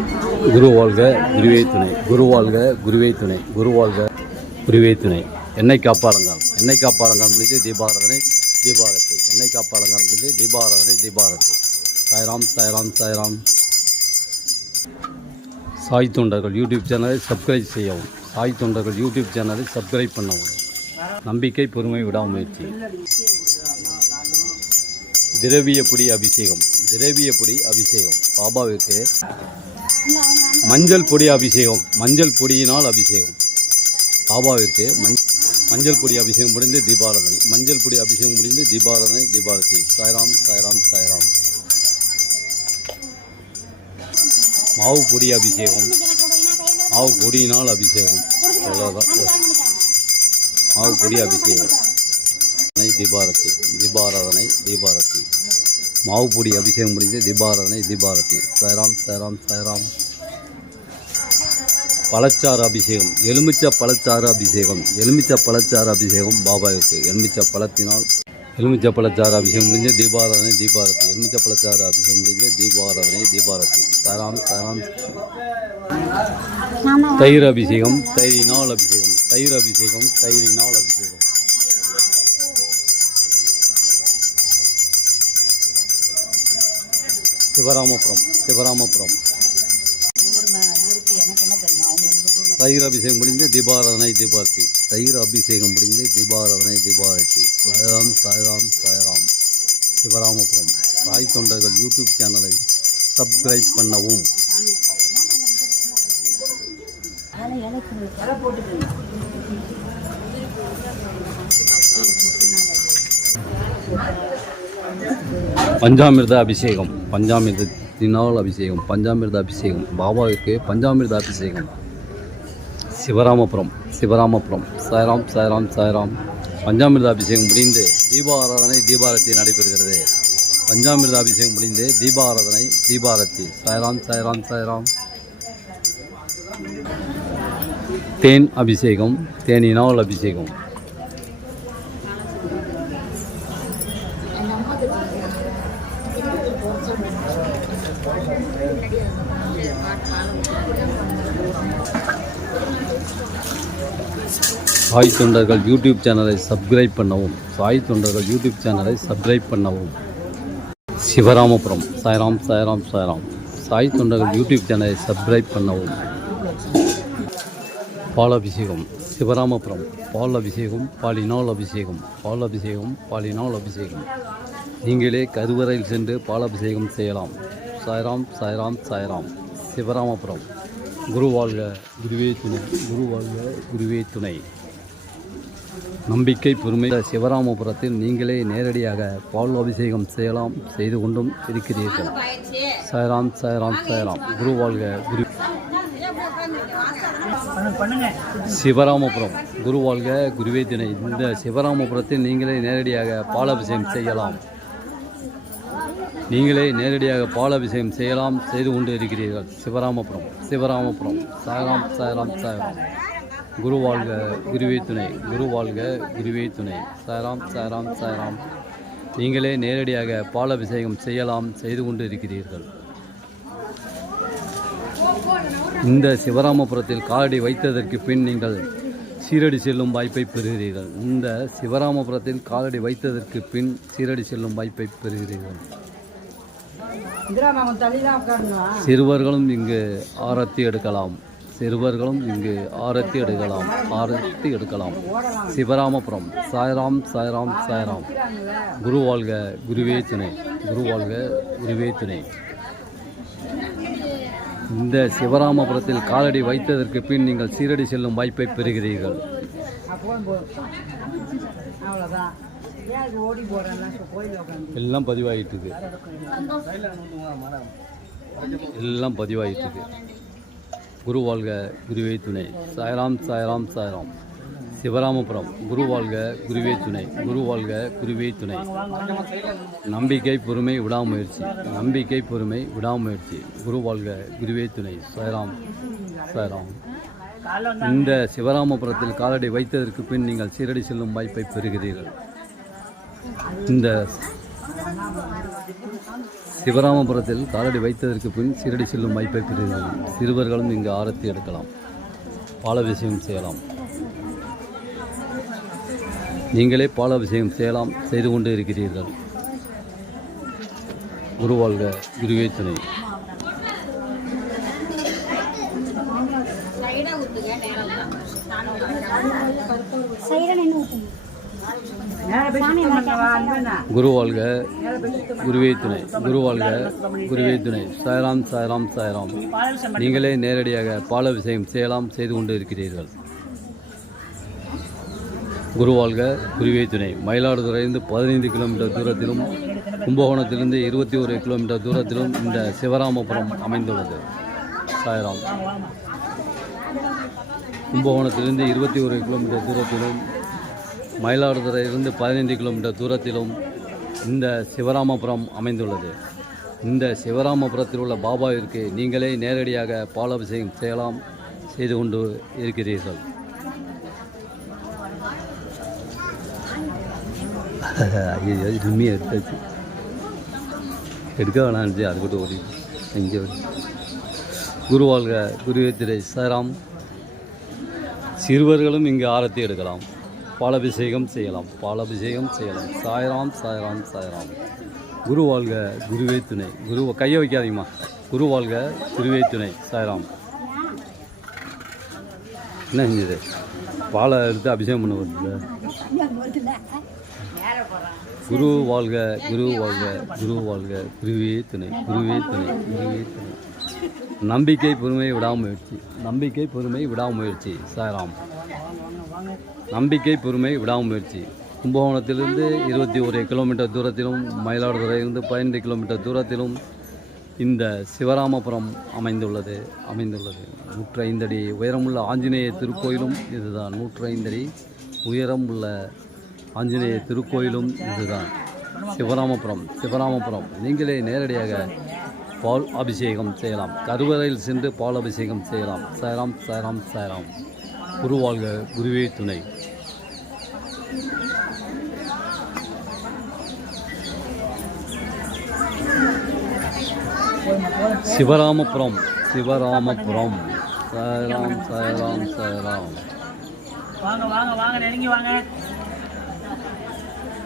குரு வாழ்க குருவே துணை. குரு வாழ்க குருவே துணை. குரு வாழ்க குருவே துணை. எண்ணெய் காப்பாளங்கால் எண்ணெய் காப்பாளங்கால் முடிந்து தீபாராதனை தீபாரத்தை. எண்ணெய் காப்பாளங்கால் முடிந்து தீபாராதனை தீபாரத்தை. சாய்ராம் சாய்ராம் சாய்ராம். சாய் தொண்டர்கள் யூடியூப் சேனலை சப்ஸ்கிரைப் செய்யவும். சாய் தொண்டர்கள் யூடியூப் சேனலை சப்ஸ்கிரைப் பண்ணவும். நம்பிக்கை பொறுமை விடாமுயற்சி. திரவியப்பொடி அபிஷேகம். திரவியப்பொடி அபிஷேகம். பாபாவிற்கு மஞ்சள் பொடி அபிஷேகம். மஞ்சள் பொடியினால் அபிஷேகம். பாபாவிற்கு மஞ் மஞ்சள் பொடி அபிஷேகம் முடிந்து தீபாராதனை. மஞ்சள் பொடி அபிஷேகம் முடிந்து தீபாராதனை தீபாரதி. சாய்ராம் சாய்ராம் சாய்ராம். மாவு பொடி அபிஷேகம். மாவு பொடியினால் அபிஷேகம். அவ்வளோதான் மாவு பொடி அபிஷேகம். தீபாரதி தீபாராதனை தீபாரதி. மாவு பொடி அபிஷேகம் முடிந்து தீபாராதனை தீபாரதி. சாய்ராம் சாய்ராம் சாய்ராம் பழச்சாறு அபிஷேகம். எலுமிச்சை பழச்சாறு அபிஷேகம். எலுமிச்சை பழச்சாறு அபிஷேகம் பாபாவிற்கு எலுமிச்சை பழத்தினால் எலுமிச்சை பழச்சாறு அபிஷேகம் முடிஞ்சு தீபாராதனை தீபாரதி. எலுமிச்சை பழச்சாறு அபிஷேகம் முடிஞ்சு தீபாராதனை தீபாரதி. சாராம் சாராம். தயிர் அபிஷேகம் தயிரினால் அபிஷேகம். தயிர் அபிஷேகம் தயிரினால் அபிஷேகம். சிவராமபுரம் சிவராமபுரம். தயிர் அபிஷேகம் முடிந்து தீபாராதனை தீபார்த்தி. தயிர் அபிஷேகம் முடிந்து தீபாராதனை தீபார்த்தி சாய்ராம் சாய்ராம் சாய்ராம். சிவராமபுரம். தாய் தொண்டர்கள் யூடியூப் சேனலை சப்ஸ்கிரைப் பண்ணவும். பஞ்சாமிர்த அபிஷேகம் பஞ்சாமிர்தத்தினால் அபிஷேகம் பஞ்சாமிர்த அபிஷேகம் பாபாவிற்கு பஞ்சாமிர்த அபிஷேகம். சிவராமபுரம் சிவராமபுரம் சாய்ராம் சாய்ராம் சாய்ராம். பஞ்சாமிர்த அபிஷேகம் முடிந்து தீபாராதனை தீபாரத்தி நடைபெறுகிறது. பஞ்சாமிர்த அபிஷேகம் முடிந்து தீபாராதனை தீபாரத்தி. சாய்ராம் சாய்ராம் சாய்ராம். தேன் அபிஷேகம் தேனினால் அபிஷேகம். சாய் தொண்டர்கள் யூடியூப் சேனலை சப்ஸ்கிரைப் பண்ணவும் சாய் தொண்டர்கள் யூடியூப் சேனலை சப்ஸ்கிரைப் பண்ணவும். சிவராமபுரம் சாய்ராம் சாய்ராம் சாய்ராம். சாய் தொண்டர்கள் யூடியூப் சேனலை சப்ஸ்கிரைப் பண்ணவும். பால் அபிஷேகம் சிவராமபுரம் பால் அபிஷேகம் பாலினால் அபிஷேகம் பால் அபிஷேகம் பாலினால் அபிஷேகம். நீங்களே கருவறையில் சென்று பால் அபிஷேகம் செய்யலாம். சாய்ராம் சாய்ராம் சாய்ராம். சிவராமபுரம். குரு வாழ்க குருவே துணை குரு வாழ்க குருவே துணை. நம்பிக்கை பொறுமை. சிவராமபுரத்தில் நீங்களே நேரடியாக பால் அபிஷேகம் செய்யலாம் செய்து கொண்டும் இருக்கிறீர்கள். சாய்ராம் சாய்ராம் சாய்ராம். குரு வாழ்க குரு. சிவராமபுரம். குரு வாழ்க குருவே தினை இந்த சிவராமபுரத்தில் நீங்களே நேரடியாக பால் அபிஷேகம் செய்யலாம். நீங்களே நேரடியாக பால் அபிஷேகம் செய்யலாம் செய்து கொண்டு இருக்கிறீர்கள். சிவராமபுரம் சிவராமபுரம். சாய்ராம் சாய்ராம் சாய்ராம். குரு வாழ்க குருவே துணை குரு வாழ்க குருவே துணை. சாய்ராம் சாய்ராம் சாய்ராம். நீங்களே நேரடியாக பால் அபிஷேகம் செய்யலாம் செய்து கொண்டு இருக்கிறீர்கள் இந்த சிவராமபுரத்தில் காலடி வைத்ததற்கு பின் நீங்கள் சீரடி செல்லும் வாய்ப்பை பெறுகிறீர்கள். இந்த சிவராமபுரத்தில் காலடி வைத்ததற்கு பின் சீரடி செல்லும் வாய்ப்பை பெறுகிறீர்கள். சிறுவர்களும் இங்கு ஆரத்தி எடுக்கலாம். சிறுவர்களும் இங்கு ஆரத்தி எடுக்கலாம் ஆரத்தி எடுக்கலாம். சிவராமபுரம் சாய்ராம் சாய்ராம் சாய்ராம். குரு வாழ்க குருவே துணை குரு வாழ்க குருவே துணை இந்த சிவராமபுரத்தில் காலடி வைத்ததற்கு பின் நீங்கள் சீரடி செல்லும் வாய்ப்பை பெறுகிறீர்கள். எல்லாம் பதிவாகிட்டு எல்லாம் பதிவாகிட்டு குரு வாழ்க குருவே துணை. சாய்ராம் சாய்ராம் சாய்ராம். சிவராமபுரம் குரு வாழ்க குருவே துணை. குரு வாழ்க குருவே துணை. நம்பிக்கை பொறுமை விடாமுயற்சி. நம்பிக்கை பொறுமை விடாமுயற்சி. குரு வாழ்க குருவே துணை. சாய்ராம் சாய்ராம். இந்த சிவராமபுரத்தில் காலடி வைத்ததற்கு பின் நீங்கள் சீரடி செல்லும் வாய்ப்பை பெறுகிறீர்கள். இந்த சிவராமபுரத்தில் காலடி வைத்ததற்கு பின் சீரடி செல்லும் வாய்ப்பை பெறுகிறது சிறுவர்களும் இங்கு ஆரத்தி எடுக்கலாம். பாலாபிஷேகம் செய்யலாம். நீங்களே பாலாபிஷேகம் செய்யலாம் செய்து கொண்டு இருக்கிறீர்கள். குருவாழ்க குருவே துணை. சுத்தம் பண்ண- குருவே துணை. குருவாழ்க. குருவே துணை. சாய்ராம் சாய்ராம் சாய்ராம். நீங்களே நேரடியாக பாலாபிஷேகம் செய்யலாம் செய்து கொண்டு இருக்கிறீர்கள். குருவாழ்க. குருவே துணை. மயிலாடுதுறையிலிருந்து பதினைந்து கிலோமீட்டர் தூரத்திலும் கும்பகோணத்திலிருந்து இருபத்தி ஒரு கிலோமீட்டர் தூரத்திலும் இந்த சிவராமபுரம் அமைந்துள்ளது. சாய்ராம். கும்பகோணத்திலிருந்து இருபத்தி ஒரு கிலோமீட்டர் தூரத்திலும் மயிலாடுதுறையிலிருந்து பதினைந்து கிலோமீட்டர் தூரத்திலும் இந்த சிவராமபுரம் அமைந்துள்ளது. இந்த சிவராமபுரத்தில் உள்ள பாபாவிற்கு நீங்களே நேரடியாக பாலாபிஷேகம் செய்யலாம் செய்து கொண்டு இருக்கிறீர்கள். ஐயோ எடுத்தாச்சு. எடுக்க வேணாம் அது கூட ஓடி இங்கே ஓடி குருவாழ்க குருவேத்திரை சாராம் சிறுவர்களும் இங்கு ஆரத்தி எடுக்கலாம். பாலாபிஷேகம் செய்யலாம் பாலாபிஷேகம் செய்யலாம். சாய்ராம் சாய்ராம் சாய்ராம். குரு வாழ்க குருவே துணை. குரு கையை வைக்காதீங்கம்மா. குரு வாழ்க குருவே துணை. சாய்ராம். என்ன செஞ்சது? பாலை எடுத்து அபிஷேகம் பண்ண வருது குரு வாழ்க குரு வாழ்க குரு வாழ்க குருவே துணை குருவே துணை குருவே துணை. நம்பிக்கை பொறுமை விடாமுயற்சி. நம்பிக்கை பொறுமை விடாமுயற்சி. சாய்ராம். நம்பிக்கை பொறுமை விடாமுயற்சி. கும்பகோணத்திலிருந்து இருபத்தி ஒரு கிலோமீட்டர் தூரத்திலும் மயிலாடுதுறையிலிருந்து பதினைந்து கிலோமீட்டர் தூரத்திலும் இந்த சிவராமபுரம் அமைந்துள்ளது. அமைந்துள்ளது. நூற்றி ஐந்தடி உயரமுள்ள ஆஞ்சநேய திருக்கோயிலும் இதுதான். நூற்றி ஐந்தடி உயரம் உள்ள ஆஞ்சநேய திருக்கோயிலும் இதுதான். சிவராமபுரம் சிவராமபுரம். நீங்களே நேரடியாக பால் அபிஷேகம் செய்யலாம். கருவறையில் சென்று பால் அபிஷேகம் செய்யலாம். சேராம் சேராம் சேராம். குருவாழ்க குருவே துணை. சிவராமபுரம் சிவராமபுரம். சாய்ராம் சாய்ராம் சாய்ராம் வாங்க வாங்க வாங்க நெருங்கி வாங்க.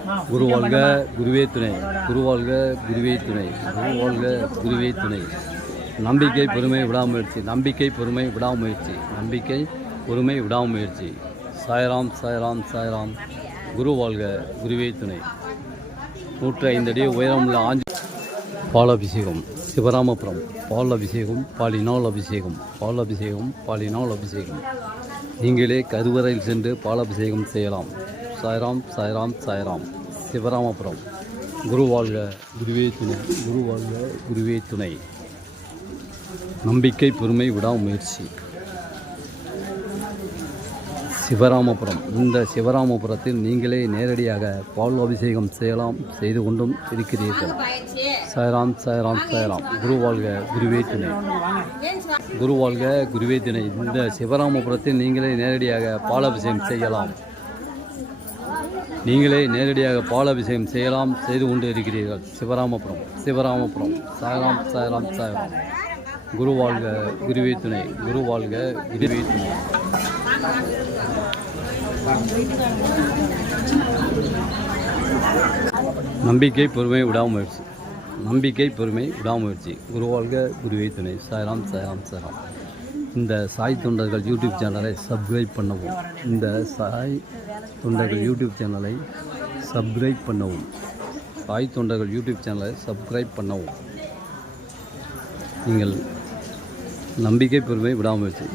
ஆ, குருவாழ்க குருவே துணை. குருவாழ்க குருவே துணை. குருவாழ்க குருவே துணை. நம்பிக்கை பொறுமை விடாமுயற்சி. நம்பிக்கை பொறுமை விடாமுயற்சி. நம்பிக்கை பொறுமை விடாமுயற்சி. சாய்ராம் சாய்ராம் சாய்ராம். குருவாழ்க குருவே துணை. நூற்றி ஐந்து அடி உயரமுள்ள ஆஞ்ச பாலாபிஷேகம் சிவராமபுரம். பால் அபிஷேகம் பாலினால் அபிஷேகம். பால் அபிஷேகம் பாலினால் அபிஷேகம். நீங்களே கருவறையில் சென்று பால் அபிஷேகம் செய்யலாம். சாய்ராம் சாய்ராம் சாய்ராம் சிவராமபுரம் குரு வாழ்க குருவே துணை குரு வாழ்க குருவே துணை நம்பிக்கை பொறுமை விடாமுயற்சி. சிவராமபுரம். இந்த சிவராமபுரத்தில் நீங்களே நேரடியாக பால் அபிஷேகம் செய்யலாம் செய்து கொண்டும் இருக்கிறீர்கள். சாய்ராம் சாய்ராம் சாய்ராம் குரு வாழ்க குருவே துணை குரு வாழ்க குருவே துணை இந்த சிவராமபுரத்தில் நீங்களே நேரடியாக பால் அபிஷேகம் செய்யலாம். நீங்களே நேரடியாக பாலாபிஷேகம் செய்யலாம் செய்து கொண்டு இருக்கிறீர்கள் சிவராமபுரம் சிவராமபுரம் சாயராம் சாயராம் சாயராம். குரு வாழ்க குருவே துணை குரு வாழ்க குருவே துணை. நம்பிக்கை பொறுமை விடாமுயற்சி. நம்பிக்கை பொறுமை விடாமுயற்சி. குருவாழ்க குருவே துணை. சாயராம் சாயராம் சாயராம். இந்த சாய் தொண்டர்கள் யூடியூப் சேனலை சப்ஸ்கிரைப் பண்ணவும். இந்த சாய் தொண்டர்கள் யூடியூப் சேனலை சப்ஸ்கிரைப் பண்ணவும். சாய் தொண்டர்கள் யூடியூப் சேனலை சப்ஸ்கிரைப் பண்ணவும். நீங்கள் நம்பிக்கை பொறுமை விடாமுயற்சி.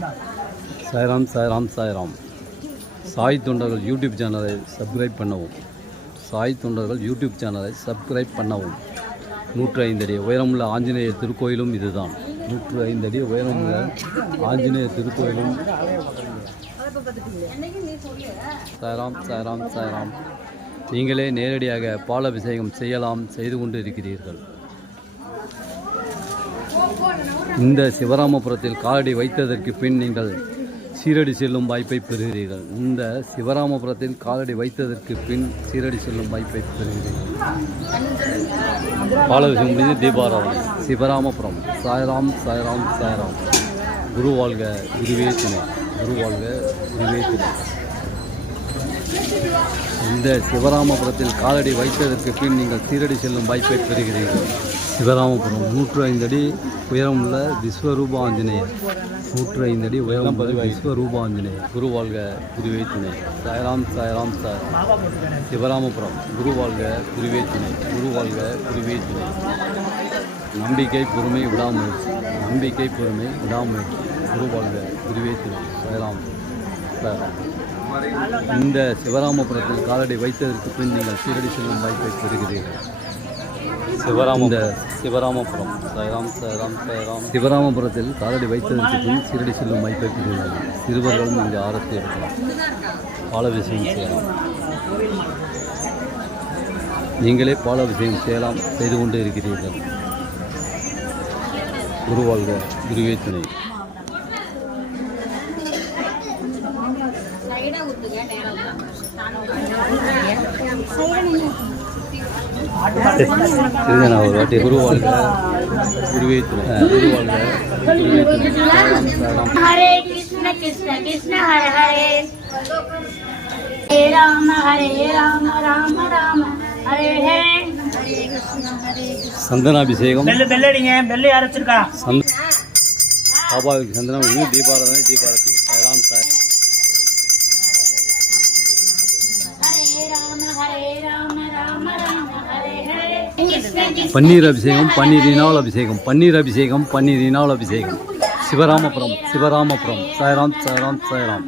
சாய்ராம் சாய்ராம் சாய்ராம். சாய் தொண்டர்கள் யூடியூப் சேனலை சப்ஸ்கிரைப் பண்ணவும். சாய் தொண்டர்கள் யூடியூப் சேனலை சப்ஸ்கிரைப் பண்ணவும். நூற்றி ஐந்து அடி உயரமுள்ள ஆஞ்சநேயர் திருக்கோயிலும் இதுதான். நூற்று ஐந்தடி உயரமுள்ள ஆஞ்சநேயர் திருக்கோயிலும். சாராம் சாராம் சாராம் நீங்களே நேரடியாக பாலபிஷேகம் செய்யலாம் செய்து கொண்டு இருக்கிறீர்கள். இந்த சிவராமபுரத்தில் காலடி வைத்ததற்கு பின் நீங்கள் சீரடி செல்லும் வாய்ப்பை பெறுகிறீர்கள். இந்த சிவராமபுரத்தில் காலடி வைத்ததற்கு பின் சீரடி செல்லும் வாய்ப்பை பெறுகிறீர்கள். பாலவிஷயம் முடிந்து தீபாராதனை. சிவராமபுரம். சாய்ராம் சாய்ராம் சாய்ராம். குரு வாழ்க குருவே துணை. குரு வாழ்க குருவே துணை. இந்த சிவராமபுரத்தில் காலடி வைத்ததற்கு பின் நீங்கள் சீரடி செல்லும் வாய்ப்பை பெறுகிறீர்கள். சிவராமபுரம். நூற்று ஐந்து அடி உயரமுள்ள விஸ்வரூப ஆஞ்சநேயர் நூற்று ஐந்து அடி உயரம் விஸ்வரூப ஆஞ்சநேயர் குரு வாழ்க குருவே துணை சாய்ராம் சாய்ராம். சார் சிவராமபுரம். குரு வாழ்க குருவே துணை குரு வாழ்க குருவே துணை நம்பிக்கை பொறுமை விடாமுயற்சி. நம்பிக்கை பொறுமை விடாமுயற்சி. குரு வாழ்க குருவே துணை சாய்ராம் சாய்ராம். இந்த சிவராமபுரத்தில் காலடி வைத்ததற்கு பின் நீங்கள் சீரடி செல்லும் வாய்ப்பை பெறுகிறீர்கள். சிவராம சிவராமபுரம். சாய்ராம் சாய்ராம் சாய்ராம் சிவராமபுரத்தில் காலடி வைத்ததற்கு பின் சீரடி செல்லும் வாய்ப்பை பெறுகிறார்கள் சிறுவர்களும் இங்கே ஆரத்தி எடுக்கலாம் பாலபிஷேகம் செய்யலாம். நீங்களே பாலாபிஷேகம் செய்யலாம் செய்து கொண்டு இருக்கிறீர்கள். குருவாழ்க குருவே துணை. இதுதானே ஒரு வாட்டி குருவாள் குருவேத்துல குருவாள் ஹரே கிருஷ்ண கிருஷ்ண கிருஷ்ண ஹர ஹரே ஹே ராம ஹரே ராம ராம ராம ஹரே ஹே சந்தனாபிஷேகம் பெல்லு பெல்லு அடிங்க பெல்லு யார் வச்சிருக்கா சந்த பாபாவுக்கு சந்தனம் தீபாரதனை தீபாரதி ராம் சார் பன்னீர் அபிஷேகம் பன்னீர் இனால் அபிஷேகம் பன்னீர் அபிஷேகம் பன்னீர் இனால் அபிஷேகம் சிவராமபுரம் சிவராமபுரம் சாய்ராம் சாய்ராம் சாய்ராம்